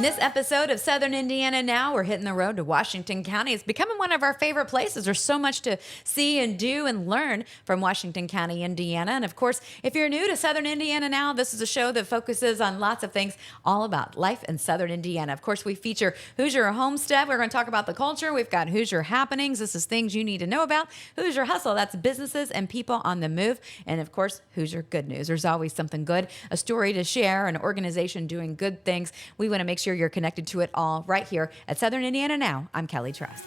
In this episode of Southern Indiana Now, we're hitting the road to Washington County. It's becoming one of our favorite places. There's so much to see and do and learn from Washington County, Indiana. And of course, if you're new to Southern Indiana Now, this is a show that focuses on lots of things all about life in Southern Indiana. Of course, we feature Hoosier Homestead. We're going to talk about the culture. We've got Hoosier Happenings. This is things you need to know about. Hoosier Hustle, that's businesses and people on the move. And of course, Hoosier Good News. There's always something good, a story to share, an organization doing good things. We want to make sure you're connected to it all right here at Southern Indiana Now. I'm Kelly Trask.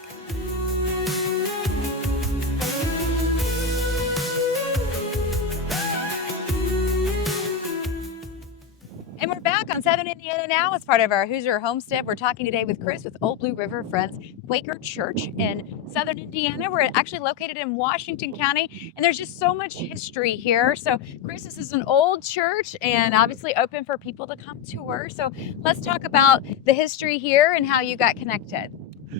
And we're back on Southern Indiana Now as part of our Hoosier Homestead. We're talking today with Chris with Old Blue River Friends Quaker Church in Southern Indiana. We're actually located in Washington County, and there's just so much history here. So, Chris, this is an old church and obviously open for people to come tour. So let's talk about the history here and how you got connected.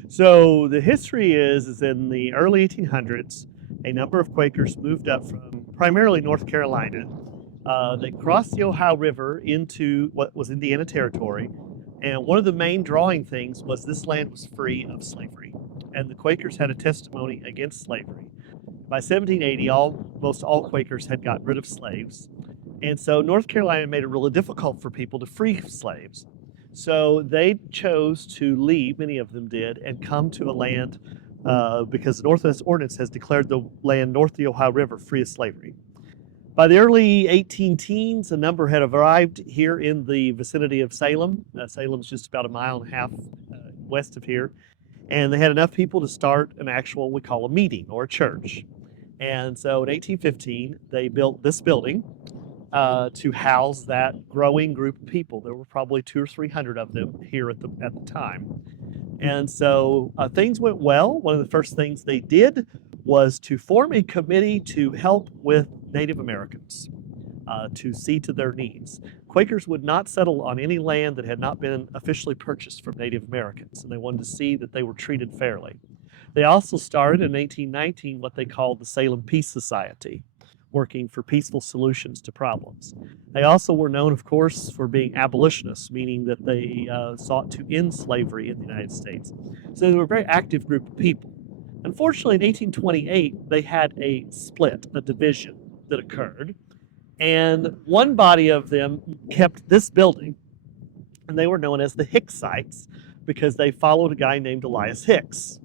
So the history is in the early 1800s, a number of Quakers moved up from primarily North Carolina. They crossed the Ohio River into what was Indiana Territory, and one of the main drawing things was this land was free of slavery, and the Quakers had a testimony against slavery. By 1780, almost all Quakers had gotten rid of slaves, and so North Carolina made it really difficult for people to free slaves. So they chose to leave, many of them did, and come to a land because the Northwest Ordinance has declared the land north of the Ohio River free of slavery. By the early 18-teens, a number had arrived here in the vicinity of Salem. Salem's just about a mile and a half west of here. And they had enough people to start an actual, we call a meeting or a church. And so in 1815, they built this building to house that growing group of people. There were probably 200 or 300 of them here at the time. And so things went well. One of the first things they did was to form a committee to help with Native Americans, to see to their needs. Quakers would not settle on any land that had not been officially purchased from Native Americans, and they wanted to see that they were treated fairly. They also started in 1819 what they called the Salem Peace Society, working for peaceful solutions to problems. They also were known, of course, for being abolitionists, meaning that they sought to end slavery in the United States. So they were a very active group of people. Unfortunately, in 1828, they had a split, a division that occurred, and one body of them kept this building, and they were known as the Hicksites because they followed a guy named Elias Hicks.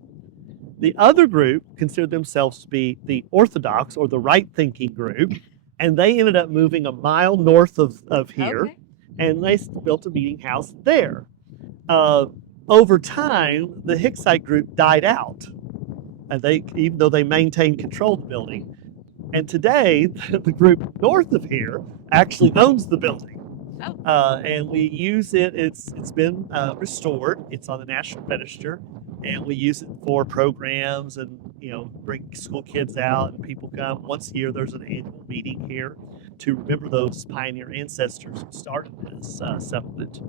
The other group considered themselves to be the Orthodox or the right-thinking group, and they ended up moving a mile north of here, okay. And they built a meeting house there. Over time, the Hicksite group died out, and even though they maintained control of the building. And today, the group north of here actually owns the building. Oh. And we use it, it's been restored. It's on the National Register, and we use it for programs and, bring school kids out and people come. Once a year, there's an annual meeting here to remember those pioneer ancestors who started this settlement.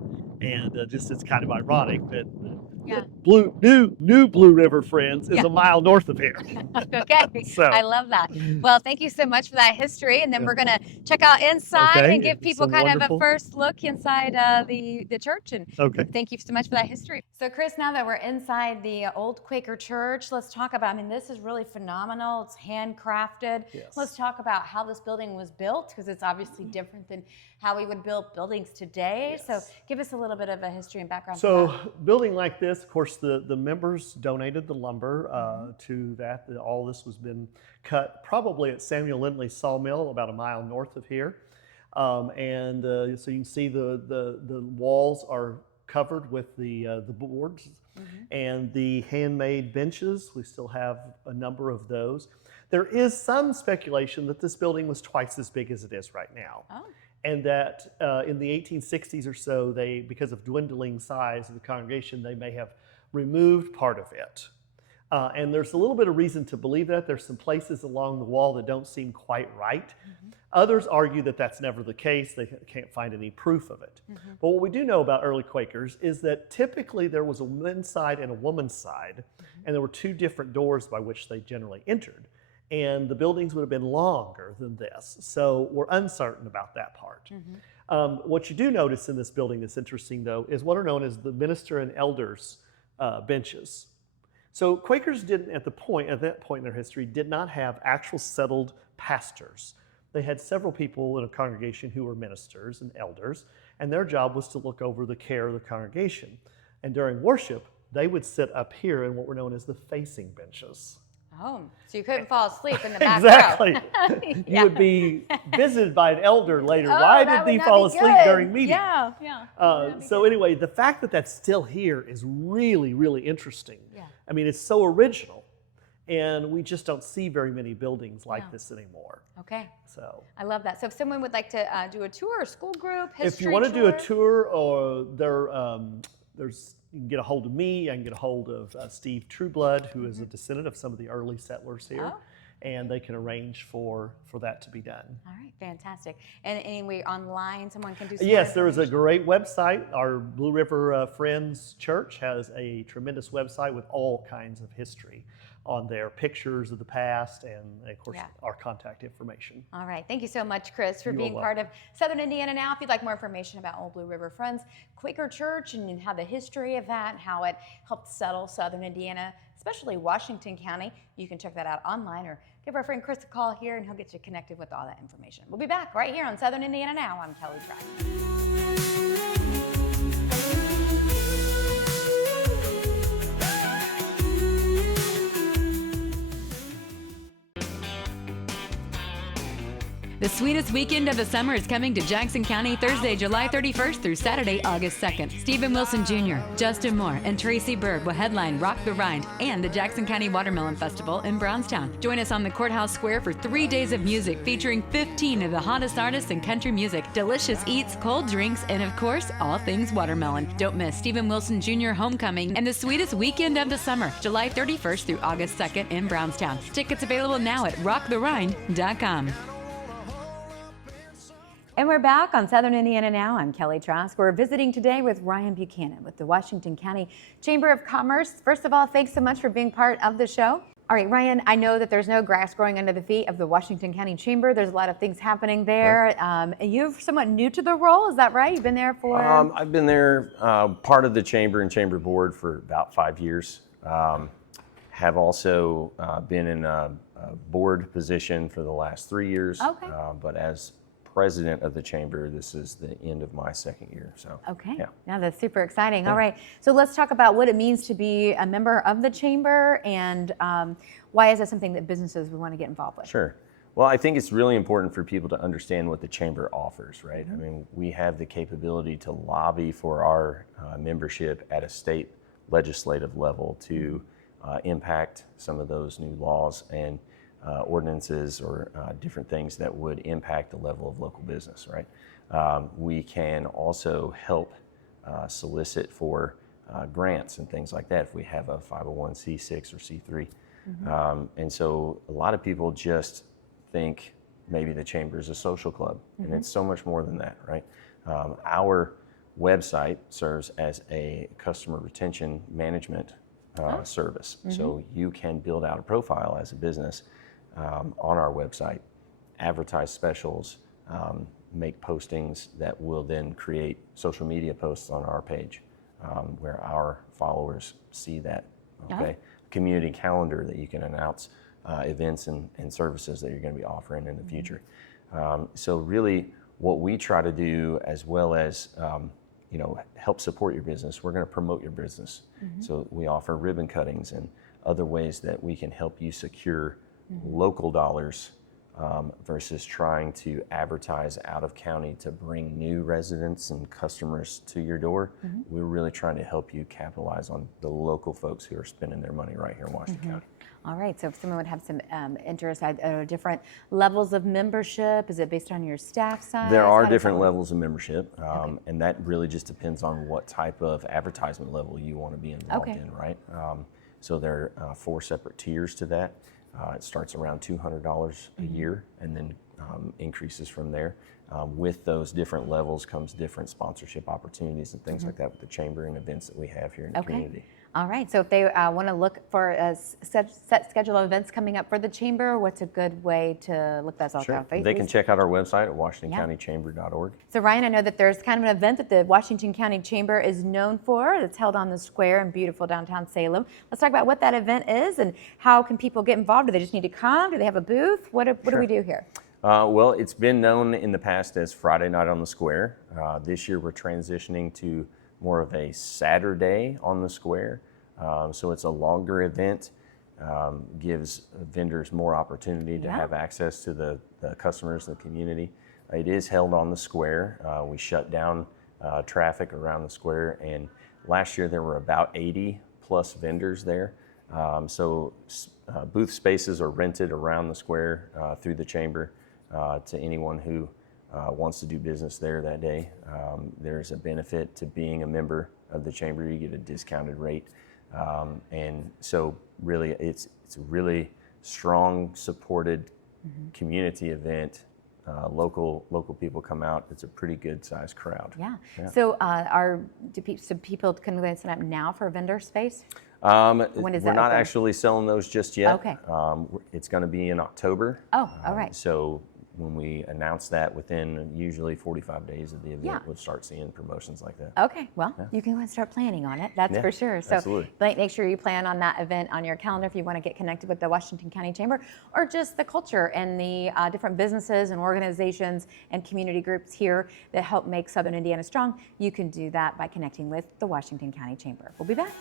And it's kind of ironic that new Blue River Friends is a mile north of here. Okay, so. I love that. Well, thank you so much for that history, and then we're going to check out inside and give people kind of a first look inside the church. And thank you so much for that history. So, Chris, now that we're inside the old Quaker church, let's talk about. This is really phenomenal. It's handcrafted. Yes. Let's talk about how this building was built, because it's obviously different than how we would build buildings today. Yes. So give us a little bit of a history and background. So building like this, of course, the members donated the lumber to that. All this was been cut probably at Samuel Lindley's sawmill about a mile north of here. So you can see the walls are covered with the boards and the handmade benches. We still have a number of those. There is some speculation that this building was twice as big as it is right now. Oh. And that in the 1860s or so, because of dwindling size of the congregation, they may have removed part of it. And there's a little bit of reason to believe that. There's some places along the wall that don't seem quite right. Others argue that that's never the case. They can't find any proof of it. But what we do know about early Quakers is that typically there was a men's side and a woman's side, and there were two different doors by which they generally entered. And the buildings would have been longer than this. So we're uncertain about that part. What you do notice in this building that's interesting, though, is what are known as the minister and elders benches. So Quakers didn't, at that point in their history, did not have actual settled pastors. They had several people in a congregation who were ministers and elders, and their job was to look over the care of the congregation. And during worship, they would sit up here in what were known as the facing benches. Oh, so you couldn't fall asleep in the back Exactly. row. You would be visited by an elder later. Oh, Why that did would he not fall be asleep good. during meeting? Yeah. So anyway, the fact that that's still here is really, really interesting. Yeah. I mean, it's so original, and we just don't see very many buildings like this anymore. Okay. So I love that. So if someone would like to do a tour, a school group, history if you want to do a tour, tour, or there's you can get a hold of me. I can get a hold of Steve Trueblood, who is a descendant of some of the early settlers here, and they can arrange for that to be done. All right, fantastic. And anyway, online, someone can do some Yes, there is a information? great website. Our Blue River Friends Church has a tremendous website with all kinds of history on there, pictures of the past, and of course our contact information. All right. Thank you so much, Chris, for being welcome. part of Southern Indiana Now. If you'd like more information about Old Blue River Friends, Quaker Church, and how the history of that, and how it helped settle Southern Indiana, especially Washington County, you can check that out online, or give our friend Chris a call here, and he'll get you connected with all that information. We'll be back right here on Southern Indiana Now. I'm Kelly Trask. The sweetest weekend of the summer is coming to Jackson County Thursday, July 31st through Saturday, August 2nd. Stephen Wilson Jr., Justin Moore, and Tracy Bird will headline Rock the Rind and the Jackson County Watermelon Festival in Brownstown. Join us on the Courthouse Square for 3 days of music featuring 15 of the hottest artists in country music, delicious eats, cold drinks, and of course, all things watermelon. Don't miss Stephen Wilson Jr. Homecoming and the sweetest weekend of the summer, July 31st through August 2nd in Brownstown. Tickets available now at rocktherind.com. And we're back on Southern Indiana Now. I'm Kelly Trask. We're visiting today with Ryan Buchanan with the Washington County Chamber of Commerce. First of all, thanks so much for being part of the show. All right, Ryan, I know that there's no grass growing under the feet of the Washington County Chamber. There's a lot of things happening there. Right. You're somewhat new to the role, is that right? You've been there for? I've been there, part of the Chamber and Chamber Board for about 5 years. Have also been in a board position for the last 3 years. Okay. But as president of the chamber, this is the end of my second year. So okay, yeah, that's super exciting. All right, so let's talk about what it means to be a member of the chamber, and why is that something that businesses would want to get involved with? Sure. Well, I think it's really important for people to understand what the chamber offers, right? I mean, we have the capability to lobby for our membership at a state legislative level to impact some of those new laws and ordinances or different things that would impact the level of local business, right? We can also help solicit for grants and things like that if we have a 501c6 or C3. And so a lot of people just think maybe the chamber is a social club, and it's so much more than that, right? Our website serves as a customer retention management service. So you can build out a profile as a business on our website, advertise specials, make postings that will then create social media posts on our page where our followers see that. Okay, community calendar that you can announce events and services that you're going to be offering in the future. So really, what we try to do, as well as help support your business, we're going to promote your business. So we offer ribbon cuttings and other ways that we can help you secure local dollars versus trying to advertise out of county to bring new residents and customers to your door. We're really trying to help you capitalize on the local folks who are spending their money right here in Washington County. All right, so if someone would have some interest, different levels of membership, is it based on your staff size? There are different levels of membership, and that really just depends on what type of advertisement level you want to be involved in, right? So there are 4 separate tiers to that. It starts around $200 a year and then increases from there. With those different levels comes different sponsorship opportunities and things like that with the chamber and events that we have here in the community. All right, so if they want to look for a set schedule of events coming up for the chamber, what's a good way to look that up? Sure. They can check out our website at washingtoncountychamber.org. So Ryan, I know that there's kind of an event that the Washington County Chamber is known for. It's held on the square in beautiful downtown Salem. Let's talk about what that event is and how can people get involved? Do they just need to come? Do they have a booth? What do we do here? Well, it's been known in the past as Friday Night on the Square. This year we're transitioning to more of a Saturday on the square. So it's a longer event, gives vendors more opportunity to have access to the customers, the community. It is held on the square. We shut down traffic around the square, and last year there were about 80 plus vendors there. So booth spaces are rented around the square through the chamber to anyone who wants to do business there that day. There's a benefit to being a member of the chamber. You get a discounted rate. And so really it's a really strong, supported community event. Local people come out. It's a pretty good sized crowd. Yeah. So people can they sign up now for vendor space? When is we're that not open? actually selling those just yet. Okay. It's going to be in October. Oh, all right. So when we announce that, within usually 45 days of the event, we'll start seeing promotions like that. Okay, well, you can go and start planning on it. That's for sure. So absolutely. make sure you plan on that event on your calendar if you want to get connected with the Washington County Chamber or just the culture and the different businesses and organizations and community groups here that help make Southern Indiana strong. You can do that by connecting with the Washington County Chamber. We'll be back.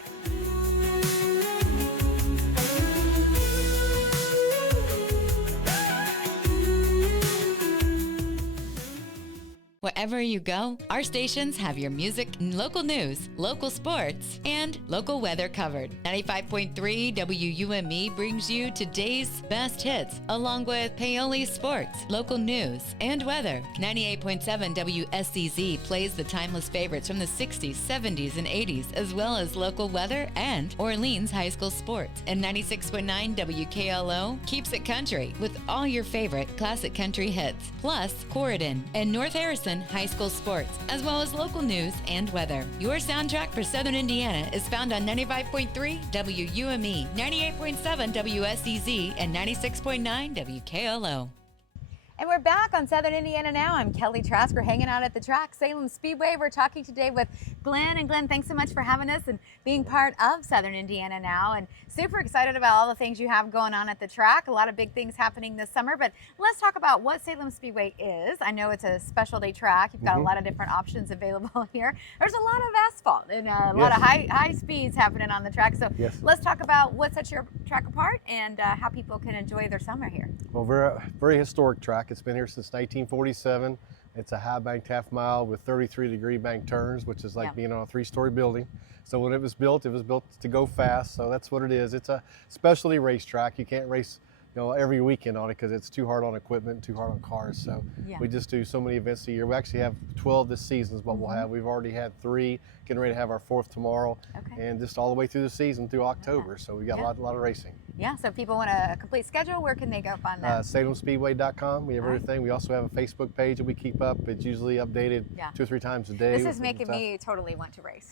Wherever you go, our stations have your music, local news, local sports, and local weather covered. 95.3 WUME brings you today's best hits, along with Paoli Sports, local news, and weather. 98.7 WSCZ plays the timeless favorites from the 60s, 70s, and 80s, as well as local weather and Orleans High School sports. And 96.9 WKLO keeps it country with all your favorite classic country hits, plus Corridon and North Harrison High School sports, as well as local news and weather. Your soundtrack for Southern Indiana is found on 95.3 WUME, 98.7 WSEZ, and 96.9 WKLO. And we're back on Southern Indiana Now. I'm Kelly Trask. We're hanging out at the track, Salem Speedway. We're talking today with Glenn. And Glenn, thanks so much for having us and being part of Southern Indiana Now. And super excited about all the things you have going on at the track. A lot of big things happening this summer. But let's talk about what Salem Speedway is. I know it's a specialty track. You've got a lot of different options available here. There's a lot of asphalt and a lot of high speeds happening on the track. So let's talk about what sets your track apart and how people can enjoy their summer here. Well, we're a very historic track. It's been here since 1947. It's a high banked half mile with 33-degree bank turns, which is like being on a 3-story building. So when it was built to go fast. So that's what it is. It's a specialty racetrack. You can't race every weekend on it because it's too hard on equipment, too hard on cars. So we just do so many events a year. We actually have 12 this season is what we'll have. We've already had 3, getting ready to have our 4th tomorrow, and just all the way through the season through October. So we got a lot of racing. Yeah, so if people want a complete schedule, where can they go find that? SalemSpeedway.com. We have everything. We also have a Facebook page that we keep up. It's usually updated 2 or 3 times a day. This is making me totally want to race.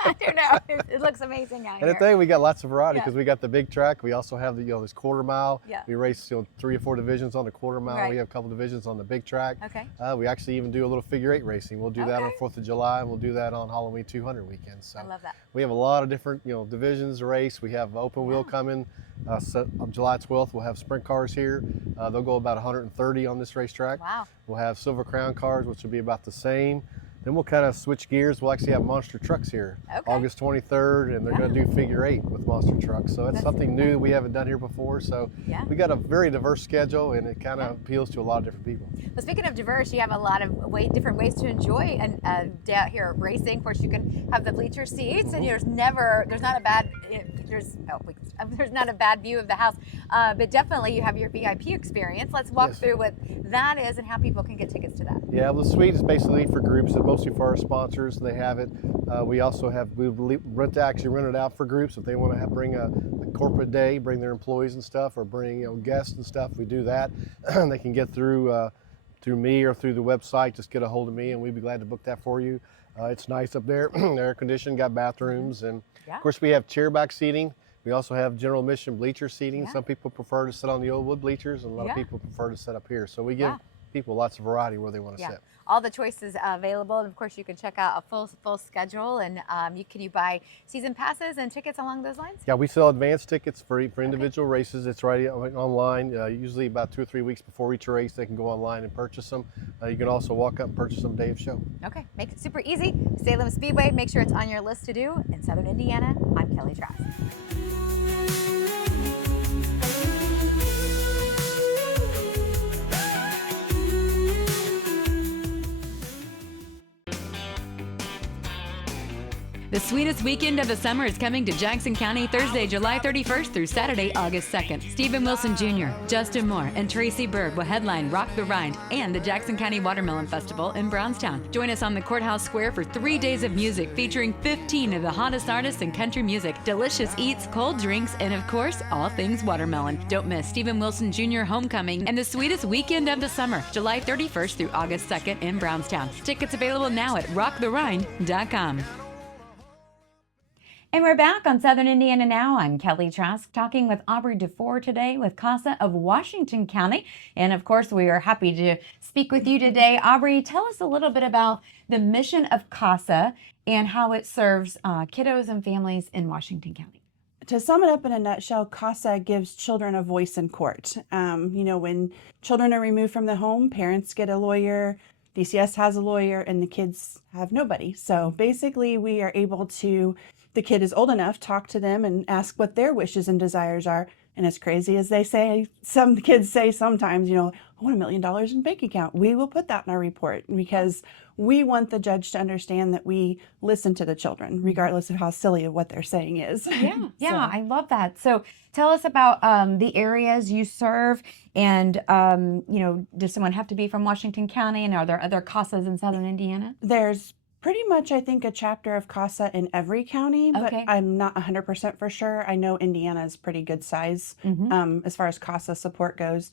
I don't know. It looks amazing out here. And the thing, we got lots of variety because we got the big track. We also have the this quarter mile. We race 3 or 4 divisions on the quarter mile. We have a couple divisions on the big track. We actually even do a little figure 8 racing. We'll do that on 4th of July, and we'll do that on Halloween 200 weekend. So I love that. we have a lot of different divisions to race. We have open wheel coming. So on July 12th, we'll have sprint cars here. They'll go about 130 on this racetrack. Wow. We'll have Silver Crown cars, which will be about the same. Then we'll kind of switch gears. We'll actually have monster trucks here August 23rd, and they're going to do figure 8 with monster trucks. So that's something new that we haven't done here before. So we got a very diverse schedule, and it kind of appeals to a lot of different people. Well, speaking of diverse, you have a lot of different ways to enjoy a day out here racing. Of course, you can have the bleacher seats, and there's not a bad view of the house, but definitely you have your VIP experience. Let's walk through what that is and how people can get tickets to that. Yeah, well, the suite is basically for groups and mostly for our sponsors. They have it. We also have rent it out for groups if they want to bring a corporate day, bring their employees and stuff, or bring guests and stuff. We do that. They can get through me or through the website. Just get a hold of me, and we'd be glad to book that for you. It's nice up there, air conditioned, got bathrooms, and Yeah. of course we have chair back seating. We also have general admission bleacher seating. Yeah. Some people prefer to sit on the old wood bleachers, and a lot Yeah. of people prefer to sit up here. So we give Yeah. people lots of variety where they want to Yeah, sit. all the choices available, and of course you can check out a full schedule. And you buy season passes and tickets along those lines? Yeah, we sell advance tickets for individual races. It's right online. Usually about 2 or 3 weeks before each race, they can go online and purchase them. You can also walk up and purchase them day of show. Okay, make it super easy. Salem Speedway, make sure it's on your list to do. In Southern Indiana, I'm Kelly Trask. The sweetest weekend of the summer is coming to Jackson County Thursday, July 31st through Saturday, August 2nd. Stephen Wilson Jr., Justin Moore, and Tracy Bird will headline Rock the Rind and the Jackson County Watermelon Festival in Brownstown. Join us on the Courthouse Square for 3 days of music featuring 15 of the hottest artists in country music, delicious eats, cold drinks, and of course, all things watermelon. Don't miss Stephen Wilson Jr. Homecoming and the sweetest weekend of the summer, July 31st through August 2nd in Brownstown. Tickets available now at rocktherind.com. And we're back on Southern Indiana Now. I'm Kelly Trask, talking with Aubrey DeFore today with CASA of Washington County. And of course, we are happy to speak with you today. Aubrey, tell us a little bit about the mission of CASA and how it serves kiddos and families in Washington County. To sum it up in a nutshell, CASA gives children a voice in court. When children are removed from the home, parents get a lawyer, DCS has a lawyer, and the kids have nobody. So basically, we are able to, the kid is old enough, talk to them and ask what their wishes and desires are. And as crazy as they say, some kids say sometimes, I want $1 million in bank account. We will put that in our report because we want the judge to understand that we listen to the children, regardless of how silly of what they're saying is. Yeah, I love that. So tell us about the areas you serve, and does someone have to be from Washington County, and are there other CASAs in Southern Indiana? There's pretty much, I think, a chapter of CASA in every county, but Okay. I'm not 100% for sure. I know Indiana is pretty good size as far as CASA support goes.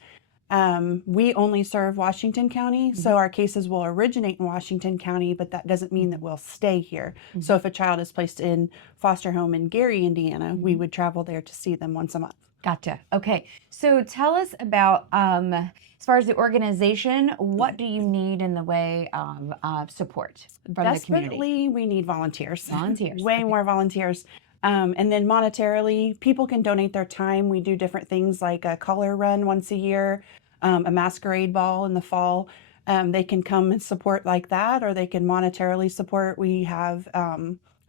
We only serve Washington County, so our cases will originate in Washington County, but that doesn't mean that we'll stay here. So if a child is placed in foster home in Gary, Indiana, we would travel there to see them once a month. Gotcha. Okay. So tell us about, as far as the organization, what do you need in the way of support from the community? Desperately, we need volunteers. Volunteers. Way more volunteers. And then monetarily, people can donate their time. We do different things like a color run once a year, a masquerade ball in the fall. They can come and support like that, or they can monetarily support. We have,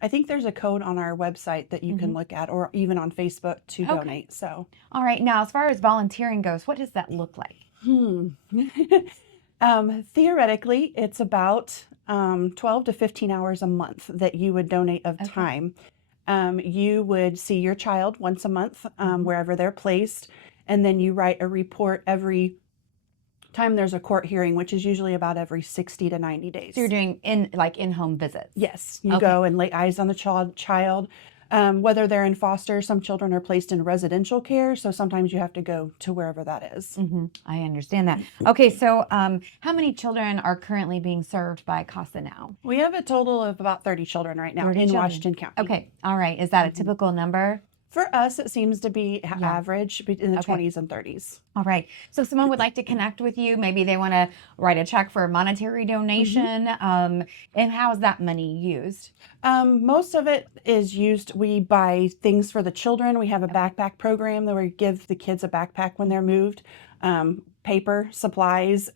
I think there's a code on our website that you can look at, or even on Facebook to donate. So, All right. Now, as far as volunteering goes, what does that look like? Theoretically, it's about 12 to 15 hours a month that you would donate of time. You would see your child once a month, wherever they're placed, and then you write a report every time there's a court hearing, which is usually about every 60 to 90 days. So you're doing in-home visits? Yes, you go and lay eyes on the child. Whether they're in foster, some children are placed in residential care, so sometimes you have to go to wherever that is. I understand that. Okay, so how many children are currently being served by CASA now? We have a total of about 30 children right now 30 in children. Washington County. Okay, all right. Is that a typical number? For us, it seems to be average in the Okay. 20s and 30s. All right. So if someone would like to connect with you, maybe they want to write a check for a monetary donation. And how is that money used? Most of it is used, we buy things for the children. We have a backpack program that we give the kids a backpack when they're moved. Paper, supplies,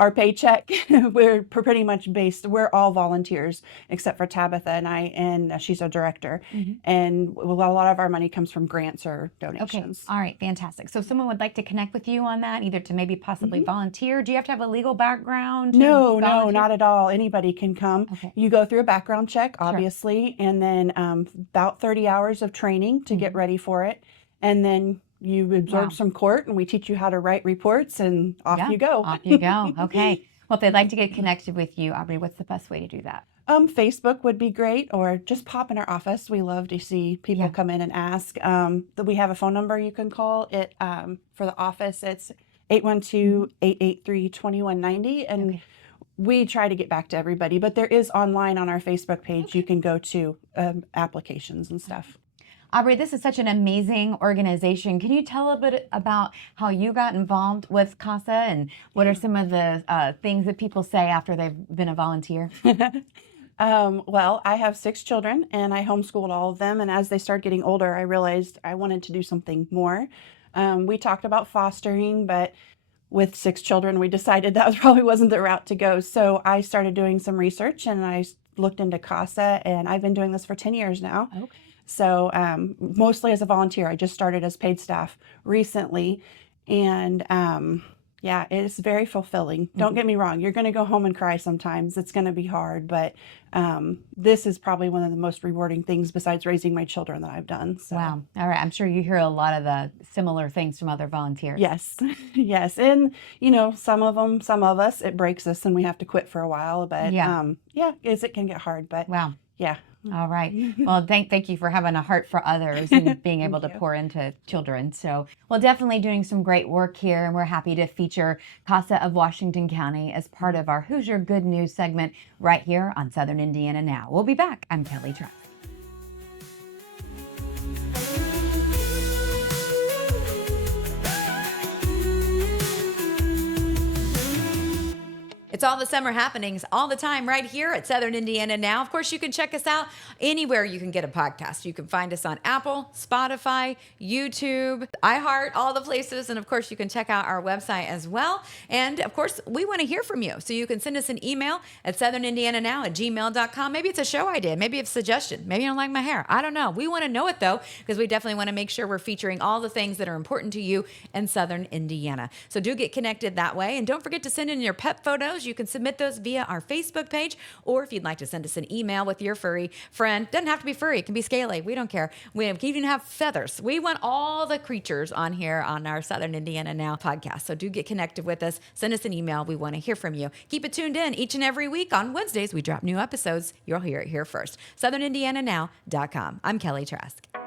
our paycheck, we're pretty much based, we're all volunteers except for Tabitha and I, and she's our director. And a lot of our money comes from grants or Okay. donations. All right. Fantastic. So if someone would like to connect with you on that, either to maybe possibly volunteer, do you have to have a legal background? to No, volunteer? not at all. Anybody can come. Okay. You go through a background check, obviously, and then about 30 hours of training to get ready for it. And then you absorb some court, and we teach you how to write reports, and off you go. Off you go. Okay. Well, if they'd like to get connected with you, Aubrey, what's the best way to do that? Facebook would be great, or just pop in our office. We love to see people come in and ask. That we have a phone number you can call. It for the office. It's 812-883-2190, and we try to get back to everybody, but there is online on our Facebook page. You can go to applications and stuff. Aubrey, this is such an amazing organization. Can you tell a bit about how you got involved with CASA and what are some of the things that people say after they've been a volunteer? Well, I have 6 children and I homeschooled all of them. And as they started getting older, I realized I wanted to do something more. We talked about fostering, but with 6 children, we decided that probably wasn't the route to go. So I started doing some research and I looked into CASA, and I've been doing this for 10 years now. Okay. So mostly as a volunteer. I just started as paid staff recently. And yeah, it's very fulfilling. Don't get me wrong. You're going to go home and cry sometimes. It's going to be hard. But this is probably one of the most rewarding things besides raising my children that I've done. So. Wow. All right. I'm sure you hear a lot of the similar things from other volunteers. Yes. Yes. And, you know, some of us, it breaks us and we have to quit for a while. But yeah, it can get hard. But wow. Yeah. All right. Well, thank you for having a heart for others and being able to pour into children. So, well, definitely doing some great work here. And we're happy to feature CASA of Washington County as part of our Hoosier Good News segment right here on Southern Indiana Now. We'll be back. I'm Kelly Trask. It's all the summer happenings all the time right here at Southern Indiana Now. Of course, you can check us out anywhere you can get a podcast. You can find us on Apple, Spotify, YouTube, iHeart, all the places. And of course, you can check out our website as well. And of course, we want to hear from you. So you can send us an email at southernindiananow@gmail.com. Maybe it's a show idea. Maybe it's a suggestion. Maybe you don't like my hair. I don't know. We want to know it though, because we definitely want to make sure we're featuring all the things that are important to you in Southern Indiana. So do get connected that way. And don't forget to send in your pet photos. You can submit those via our Facebook page, or if you'd like to send us an email with your furry friend, doesn't have to be furry, it can be scaly, we don't care. We can even have feathers. We want all the creatures on here on our Southern Indiana Now podcast. So do get connected with us, send us an email. We want to hear from you. Keep it tuned in each and every week. On Wednesdays, we drop new episodes. You'll hear it here first. SouthernIndianaNow.com. I'm Kelly Trask.